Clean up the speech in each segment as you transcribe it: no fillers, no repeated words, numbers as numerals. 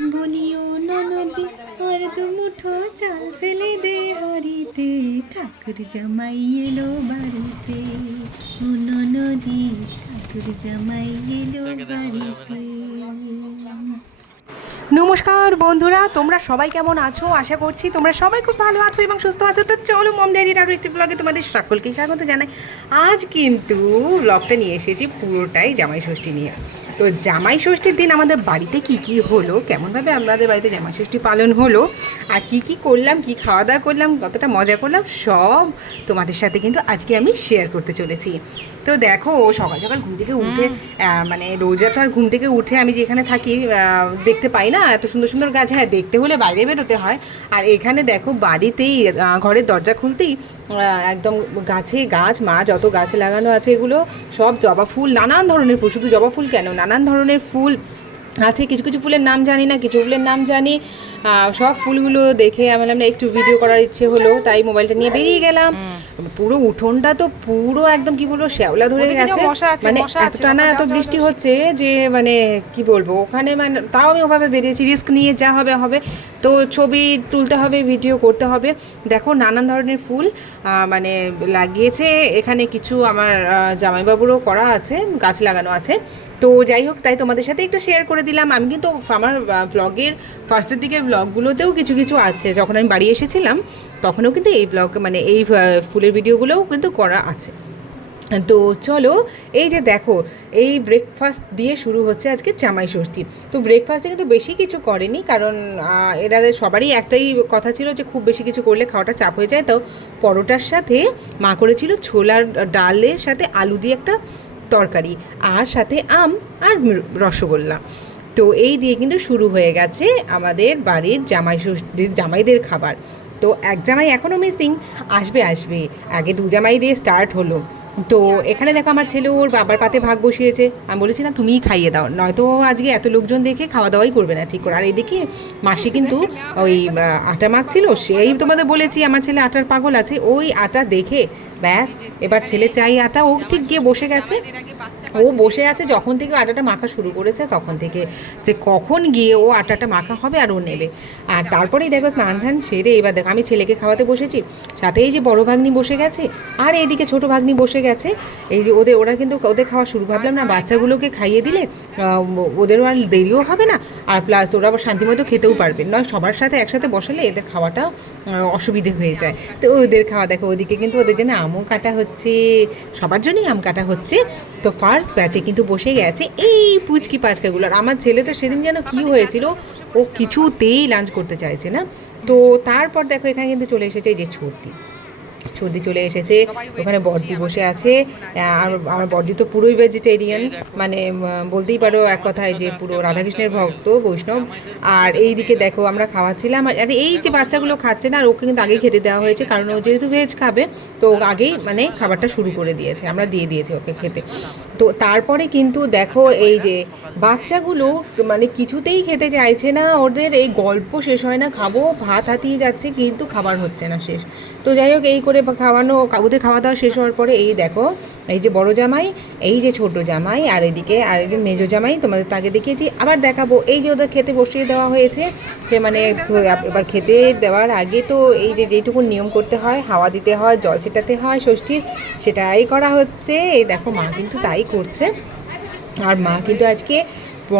বলিও ননদি আর দুমুঠো চাল ফেলে দে হাড়িতে, ঠাকুর জামাই এলো বাড়িতে। ও ননদি ঠাকুর জামাই এলো বাড়িতে। নমস্কার বন্ধুরা, তোমরা সবাই কেমন আছো? আশা করছি তোমরা সবাই খুব ভালো আছো এবং সুস্থ আছো। তো চলো মম ডায়েরির আরও একটি ব্লগে তোমাদের সকলকে স্বাগত জানাই। আজ কিন্তু ব্লগটা নিয়ে এসেছি পুরোটাই জামাই ষষ্ঠী নিয়ে। তো জামাই ষষ্ঠীর দিন আমাদের বাড়িতে কি কি হলো, কেমনভাবে আমাদের বাড়িতে জামাই ষষ্ঠী পালন হলো, আর কি কি করলাম, কি খাওয়া দাওয়া করলাম, কতটা মজা করলাম, সব তোমাদের সাথে কিন্তু আজকে আমি শেয়ার করতে চলেছি। তো দেখো, সকাল সকাল ঘুম থেকে উঠে মানে রোজা তো আর ঘুম থেকে উঠে আমি যেখানে থাকি দেখতে পাই না এত সুন্দর সুন্দর গাছ। হ্যাঁ, দেখতে হলে বাইরে বেরোতে হয়। আর এখানে দেখো বাড়িতেই ঘরের দরজা খুলতেই একদম গাছ মা যত গাছ লাগানো আছে এগুলো সব জবা ফুল, নানান ধরনের ফুল, শুধু জবা ফুল কেন, নানান ধরনের ফুল আছে। কিছু কিছু ফুলের নাম জানি না, কিছু ফুলের নাম জানি। সব ফুলগুলো দেখে আমার একটু ভিডিও করার ইচ্ছে হলো, তাই মোবাইলটা নিয়ে বেরিয়ে গেলাম। পুরো উঠোনটা তো পুরো একদম কি বলবো শ্যাওলা ধরে গেছে, মানে এতটা না এত বৃষ্টি হচ্ছে যে মানে কি বলবো। ওখানে মানে তাও আমি ওভাবে বেরিয়েছি, রিস্ক নিয়ে যা হবে হবে, তো ছবি তুলতে হবে, ভিডিও করতে হবে। দেখো নানান ধরনের ফুল মানে লাগিয়েছে এখানে। কিছু আমার জামাইবাবুরও করা আছে, গাছ লাগানো আছে। তো যাই হোক, তাই তোমাদের সাথে একটু শেয়ার করে দিলাম। আমি কিন্তু আমার ব্লগের ফার্স্টের দিকের ব্লগগুলোতেও কিছু কিছু আছে, যখন আমি বাড়ি এসেছিলাম তখনও কিন্তু এই ব্লগ মানে এই ফুলের ভিডিওগুলোও কিন্তু করা আছে। তো চলো, এই যে দেখো, এই ব্রেকফাস্ট দিয়ে শুরু হচ্ছে আজকে জামাই ষষ্ঠী। তো ব্রেকফাস্টে কিন্তু বেশি কিছু করেনি, কারণ এরাদের সবারই একটাই কথা ছিল যে খুব বেশি কিছু করলে খাওয়াটা চাপ হয়ে যায়। তো পরোটার সাথে মা করেছিল ছোলার ডালের সাথে আলু দিয়ে একটা তরকারি, আর সাথে আম আর রসগোল্লা। তো এই দিয়ে কিন্তু শুরু হয়ে গেছে আমাদের বাড়ির জামাই ষষ্ঠীর জামাইদের খাবার। তো এক জামাই এখনও মিসিং, আসবে আসবে, আগে দু জামাই দিয়ে স্টার্ট হলো। তো এখানে দেখো আমার ছেলে ওর বাবার পাতে ভাগ বসিয়েছে। আমি বলেছি না তুমিই খাইয়ে দাও, নয়তো আজকে এত লোকজন দেখে খাওয়া দাওয়াই করবে না ঠিক করে। আর এদিকে মাসি কিন্তু ওই আটা মাখছিল, সেই তোমাদের বলেছি আমার ছেলে আটার পাগল আছে, ওই আটা দেখে ব্যাস এবার ছেলে চাই আটা, ও ঠিক গিয়ে বসে গেছে। ও বসে আছে যখন থেকে আটাটা মাখা শুরু করেছে, তখন থেকে যে কখন গিয়ে ও আটাটা মাখা হবে আর ও নেবে। আর তারপরেই দেখো স্নান ধান সেরে এবার দেখো আমি ছেলেকে খাওয়াতে বসেছি, সাথে এই যে বড় ভাগ্নি বসে গেছে আর এইদিকে ছোট ভাগ্নি বসে গেছে। এই যে ওরা কিন্তু ওদের খাওয়া শুরু, ভাবলাম না বাচ্চাগুলোকে খাইয়ে দিলে ওদেরও আর দেরিও হবে না, আর প্লাস ওরা আবার শান্তিমতো খেতেও পারবে, নয় সবার সাথে একসাথে বসালে এদের খাওয়াটা অসুবিধে হয়ে যায়। তো ওদের খাওয়া দেখো, ওদিকে কিন্তু ওদের জন্য আমও কাটা হচ্ছে, সবার জন্যই আম কাটা হচ্ছে। তো ফার্স্ট ব্যাচে কিন্তু বসে গেছে এই পুচকি পাচকাগুলো। আর আমার ছেলে তো সেদিন যেন কী হয়েছিল, ও কিছুতেই লাঞ্চ করতে চাইছে না। তো তারপর দেখো এখানে কিন্তু চলে এসেছে এই যে সর্দি চলে এসেছে, ওখানে বড়দি বসে আছে। আর আমার বড়দি তো পুরোই ভেজিটেরিয়ান, মানে বলতেই পারো এক কথায় যে পুরো রাধাকৃষ্ণের ভক্ত, বৈষ্ণব। আর এই দিকে দেখো আমরা খাওয়াচ্ছিলাম, আর এই যে বাচ্চাগুলো খাচ্ছে না, আর ওকে কিন্তু আগেই খেতে দেওয়া হয়েছে, কারণ ও যেহেতু ভেজ খাবে তো আগেই মানে খাবারটা শুরু করে দিয়েছে, আমরা দিয়ে দিয়েছি ওকে খেতে। তো তারপরে কিন্তু দেখো এই যে বাচ্চাগুলো মানে কিছুতেই খেতে চাইছে না, ওদের এই গল্প শেষ হয় না, খাবো ভাত হাতিয়ে যাচ্ছে কিন্তু খাবার হচ্ছে না শেষ। তো যাই হোক, এই করে খাওয়ানো, ওদের খাওয়া দাওয়া শেষ হওয়ার পরে এই দেখো এই যে বড় জামাই, এই যে ছোট জামাই, আর এদিকে আরেকজন মেজো জামাই, তোমাদের তো আগে দেখিয়েছি, আবার দেখাবো। এই যে ওদের খেতে বসিয়ে দেওয়া হয়েছে, মানে এবার খেতে দেওয়ার আগে তো এই যে যেটুকু নিয়ম করতে হয়, হাওয়া দিতে হয়, জল ছেটাতে হয় ষষ্ঠীর, সেটাই করা হচ্ছে। এই দেখো মা কিন্তু তাই করছে। আর মা কিন্তু আজকে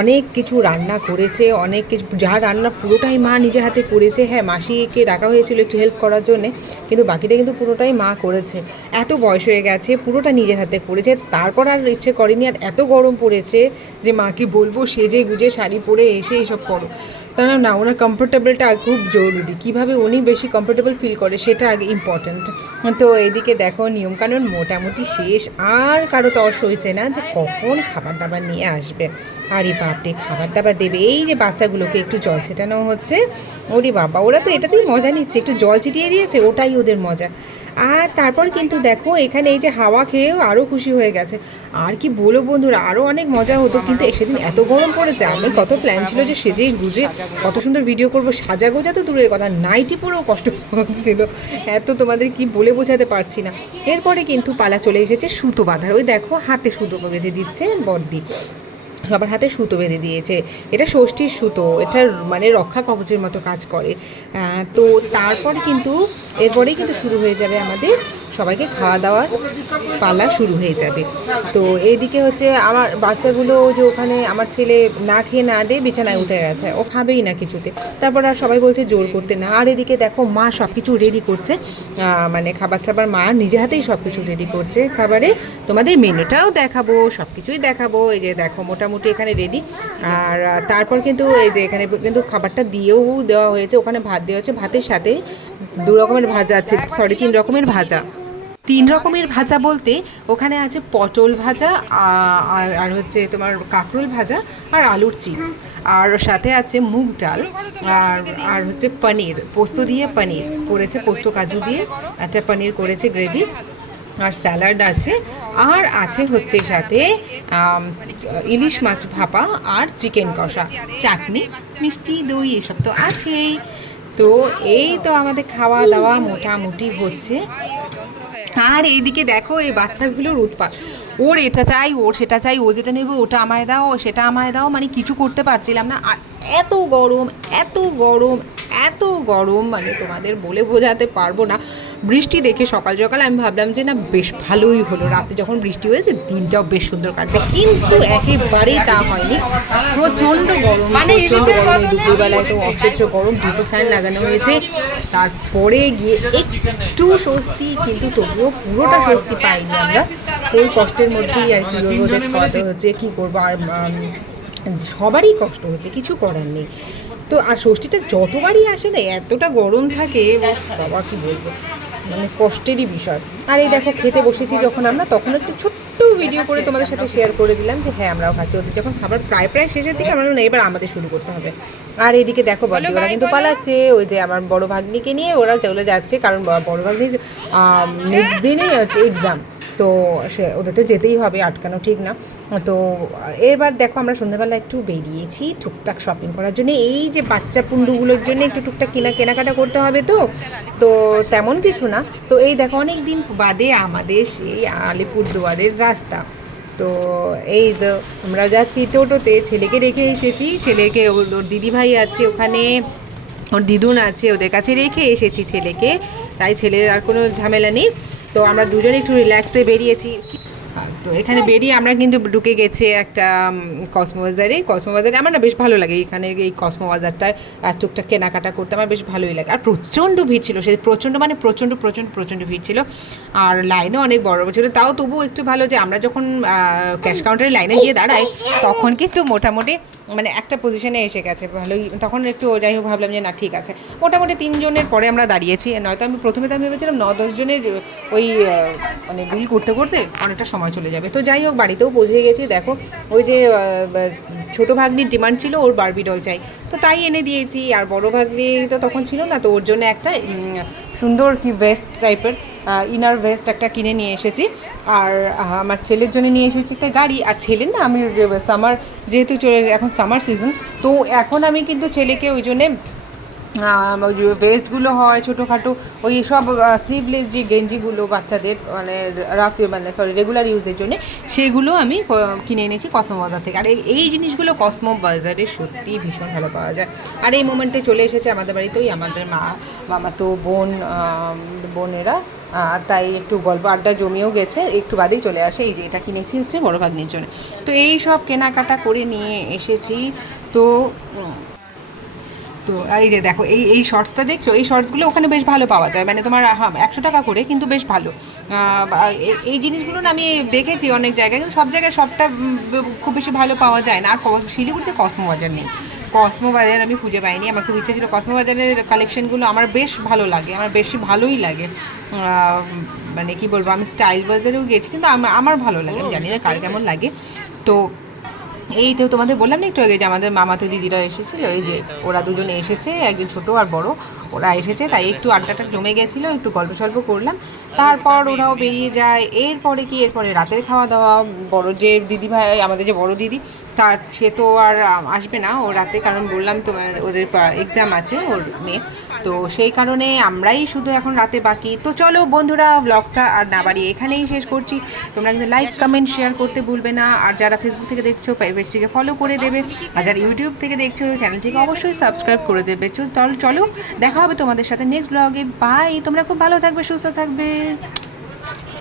অনেক কিছু রান্না করেছে, অনেক কিছু, যা রান্না পুরোটাই মা নিজে হাতে করেছে। হ্যাঁ, মাসিকে ডাকা হয়েছিল একটু হেল্প করার জন্যে, কিন্তু বাকিটা কিন্তু পুরোটাই মা করেছে। এত বয়স হয়ে গেছে, পুরোটা নিজের হাতে করেছে, তারপর আর ইচ্ছে করেনি। আর এত গরম পড়েছে যে মাকে বলবো সেজে গুজে শাড়ি পরে এসে এইসব করো, তা না, ওনার কমফোর্টেবলটা খুব জরুরি, কীভাবে উনি বেশি কমফোর্টেবল ফিল করে সেটা আগে ইম্পর্ট্যান্ট। তো এদিকে দেখো নিয়মকানুন মোটামুটি শেষ, আর কারো তর্স হয়েছে না যে কখন খাবার দাবার নিয়ে আসবে। আরে বাপরে, খাবার দাবার দেবে, এই যে বাচ্চাগুলোকে একটু জল ছেটানো হচ্ছে, ওরে বাবা, ওরা তো এটাতেই মজা নিচ্ছে, একটু জল ছিটিয়ে দিয়েছে ওটাই ওদের মজা। আর তারপর কিন্তু দেখো এখানে এই যে হাওয়া খেয়েও আরও খুশি হয়ে গেছে। আর কি বলো বন্ধুরা, আরও অনেক মজা হতো, কিন্তু সেদিন এত গরম পড়েছে, আমার কত প্ল্যান ছিল যে সেজে গুজে কত সুন্দর ভিডিও করবো, সাজা গোজা তো দূরের কথা, নাইটি পরেও কষ্ট হচ্ছিল, এত তোমাদের কি বলে বোঝাতে পারছি না। এরপরে কিন্তু পালা চলে এসেছে সুতো বাঁধার, ওই দেখো হাতে সুতো বেঁধে দিচ্ছে বড়দি। সবার হাতে সুতো বেঁধে দিয়েছে। এটা ষষ্ঠীর সুতো, এটা মানে রক্ষা কবচের মতো কাজ করে। তো তারপরে কিন্তু এরপরেই কিন্তু শুরু হয়ে যাবে আমাদের সবাইকে খাওয়া দাওয়ার পালা শুরু হয়ে যাবে। তো এইদিকে হচ্ছে আমার বাচ্চাগুলো যে ওখানে আমার ছেলে না খেয়ে না দিয়ে বিছানায় উঠে গেছে, ও খাবেই না কিছুতে। তারপর আর সবাই বলছে জোর করতে না। আর এদিকে দেখো মা সব কিছু রেডি করছে, মানে খাবার টাবার মা নিজে হাতেই সব কিছু রেডি করছে খাবারে। তোমাদের মেনুটাও দেখাবো, সব কিছুই দেখাবো। এই যে দেখো মোটামুটি এখানে রেডি। আর তারপর কিন্তু এই যে এখানে কিন্তু খাবারটা দিয়েও দেওয়া হয়েছে, ওখানে ভাত দেওয়া হচ্ছে, ভাতের সাথে 2 রকমের ভাজা আছে, সরি 3 রকমের ভাজা। 3 রকমের ভাজা বলতে ওখানে আছে পটল ভাজা, আর আর হচ্ছে তোমার কাঁকরোল ভাজা, আর আলুর চিপস, আর সাথে আছে মুগ ডাল, আর আর হচ্ছে পনির, পোস্ত দিয়ে পনির করেছে, পোস্ত কাজু দিয়ে একটা পনির করেছে গ্রেভি, আর স্যালাড আছে, আর আছে হচ্ছে সাথে ইলিশ মাছ ভাপা, আর চিকেন কষা, চাটনি, মিষ্টি, দই, এসব তো আছেই। তো এই তো আমাদের খাওয়া দাওয়া মোটামুটি হচ্ছে। আর এইদিকে দেখো এই বাচ্চাগুলোর উৎপাত, ওর এটা চাই, ওর সেটা চাই, ও যেটা নেবে ওটা আমায় দাও, সেটা আমায় দাও, মানে কিছু করতে পারছিলাম না। আর এত গরম, এত গরম, এত গরম, মানে তোমাদের বলে বোঝাতে পারবো না। বৃষ্টি দেখে সকাল সকাল আমি ভাবলাম যে না বেশ ভালোই হলো, রাতে যখন বৃষ্টি হয়েছে দিনটাও বেশ সুন্দর কাটবে, কিন্তু একেবারেই তা হয়নি। প্রচণ্ড গরম, প্রচণ্ড গরম। এই দুপুরবেলায় তো অসহ্য গরম, 2টো ফ্যান লাগানো হয়েছে। তারপরে গিয়ে একটু স্বস্তি, কিন্তু তবুও পুরোটা স্বস্তি পাইনি আমরা। ওই কষ্টের মধ্যেই আর কি ওদের খাওয়াতে হচ্ছে, কী করবো। আর সবারই কষ্ট হচ্ছে, কিছু করার নেই। তো আর ষষ্ঠীটা যতবারই আসে না এতটা গরম থাকে, বাবা কী বলবো, মানে কষ্টেরই বিষয়। আর এই দেখো খেতে বসেছি যখন আমরা, তখন একটু ছোট্ট ভিডিও করে তোমাদের সাথে শেয়ার করে দিলাম যে হ্যাঁ আমরাও খাচ্ছি। ওদের যখন খাবার প্রায় প্রায় শেষের দিকে আমরা এবার আমাদের শুরু করতে হবে। আর এদিকে দেখো বাকি ওরা কিন্তু পালাচ্ছে, ওই যে আমার বড় ভাগ্নিকে নিয়ে ওরা চলে যাচ্ছে, কারণ বড় ভাগ্নির নেক্সট দিনেই এক্সাম। তো সে ওদের তো যেতেই হবে, আটকানো ঠিক না। তো এবার দেখো আমরা সন্ধ্যাবেলা একটু বেরিয়েছি টুকটাক শপিং করার জন্য, এই যে বাচ্চা পুন্ডুগুলোর জন্য একটু টুকটাক কেনাকাটা করতে হবে। তো তেমন কিছু না। তো এই দেখো অনেক দিন বাদে আমাদের সেই আলিপুরদুয়ারের রাস্তা। তো এই তো আমরা যাচ্ছি টোটোতে, ছেলেকে রেখে এসেছি, ছেলেকে ওর দিদিভাই আছে ওখানে, ওর দিদুন আছে, ওদের কাছে রেখে এসেছি ছেলেকে, তাই ছেলের আর কোনো ঝামেলা নেই। তো আমরা দুজনে একটু রিল্যাক্সে বেরিয়েছি। তো এখানে বেরিয়ে আমরা কিন্তু ঢুকে গেছে একটা কসমো বাজারে আমার না বেশ ভালো লাগে এখানে, এই কসমো বাজারটায় টুকটাক কেনাকাটা করতে আমার বেশ ভালোই লাগে। আর প্রচণ্ড ভিড় ছিল, সে প্রচণ্ড ভিড় ছিল, আর লাইনও অনেক বড় ছিল। তাও তবুও একটু ভালো যে আমরা যখন ক্যাশ কাউন্টারে লাইনে গিয়ে দাঁড়াই তখন কিন্তু মোটামুটি মানে একটা পজিশনে এসে গেছে ভালোই, তখন একটু যাই হোক ভাবলাম যে না ঠিক আছে। মোটামুটি 3 জনের পরে আমরা দাঁড়িয়েছি, নয়তো আমি প্রথমে তো আমি ভেবেছিলাম 9-10 জনের ওই মানে বিল করতে করতে অনেকটা সময় চলে যাবে। তো যাই হোক বাড়িতেও পৌঁছে গেছি। দেখো ওই যে ছোটো ভাগ্নির ডিমান্ড ছিল ওর বারবি ডল চাই, তো তাই এনে দিয়েছি। আর বড় ভাগ্নি তো তখন ছিল না, তো ওর জন্য একটা সুন্দর কি ভেস্ট টাইপের ইনার ভেস্ট একটা কিনে নিয়ে এসেছি। আর আমার ছেলের জন্য নিয়ে এসেছি একটা গাড়ি। আর ছেলের না আমি সামার যেহেতু চলে এখন সামার সিজন, তো এখন আমি কিন্তু ছেলেকে ওই জন্যে ওই যে ভেস্টগুলো হয় ছোটোখাটো, ওই সব স্লিভলেস যে গেঞ্জিগুলো বাচ্চাদের মানে রেগুলার ইউজের জন্য, সেগুলো আমি কিনে এনেছি কসমো বাজার থেকে। আর এই জিনিসগুলো কসমো বাজারে সত্যিই ভীষণ ভালো পাওয়া যায়। আর এই মোমেন্টে চলে এসেছে আমাদের বাড়িতে ওই আমাদের মামাতো বোনেরা, তাই একটু গল্প আড্ডা জমিয়েও গেছে, একটু বাদেই চলে আসে। এই যে এটা কিনেছি হচ্ছে বড় ভাগ্নির জন্য। তো এই সব কেনাকাটা করে নিয়ে এসেছি। তো এই যে দেখো এই শর্টসটা দেখছো, এই শর্টসগুলো ওখানে বেশ ভালো পাওয়া যায়, মানে তোমার 100 টাকা করে, কিন্তু বেশ ভালো। এই জিনিসগুলো না আমি দেখেছি অনেক জায়গায়, কিন্তু সব জায়গায় সবটা খুব বেশি ভালো পাওয়া যায় না। আর শিলিগুড়িতে কসমো বাজার নেই, কসমো বাজার আমি খুঁজে পাইনি। আমার খুব ইচ্ছা ছিল, কসমো বাজারের কালেকশনগুলো আমার বেশ ভালো লাগে, আমার বেশি ভালোই লাগে। মানে কি বলবো, আমি স্টাইল বাজারেও গেছি, কিন্তু আমার ভালো লাগে, আমি জানি না কার কেমন লাগে। তো এই তো তোমাদের বললাম না একটু আগে যে আমাদের মামাতো দিদিরা এসেছিল, এই যে ওরা দুজনে এসেছে, একজন ছোটো আর বড়, ওরা এসেছে, তাই একটু আড্ডাটা জমে গেছিলো, একটু গল্প সল্প করলাম। তারপর ওরাও বেরিয়ে যায়। এরপরে রাতের খাওয়া দাওয়া। বড় যে দিদিভাই, আমাদের যে বড় দিদি, সে তো আর আসবে না ও রাতে, কারণ বললাম তো ওদের এক্সাম আছে ওর মেয়ে, তো সেই কারণে আমরাই শুধু এখন রাতে বাকি। তো চলো বন্ধুরা, ব্লগটা আর না বাড়িয়ে এখানেই শেষ করছি। তোমরা কিন্তু লাইক কমেন্ট শেয়ার করতে ভুলবে না। আর যারা ফেসবুক থেকে দেখছো পেজটিকে ফলো করে দেবে, আর যারা ইউটিউব থেকে দেখছো চ্যানেলটিকে অবশ্যই সাবস্ক্রাইব করে দেবে। চলো দেখা হবে তোমাদের সাথে নেক্সট ব্লগে। বাই, তোমরা খুব ভালো থাকবে, সুস্থ থাকবে।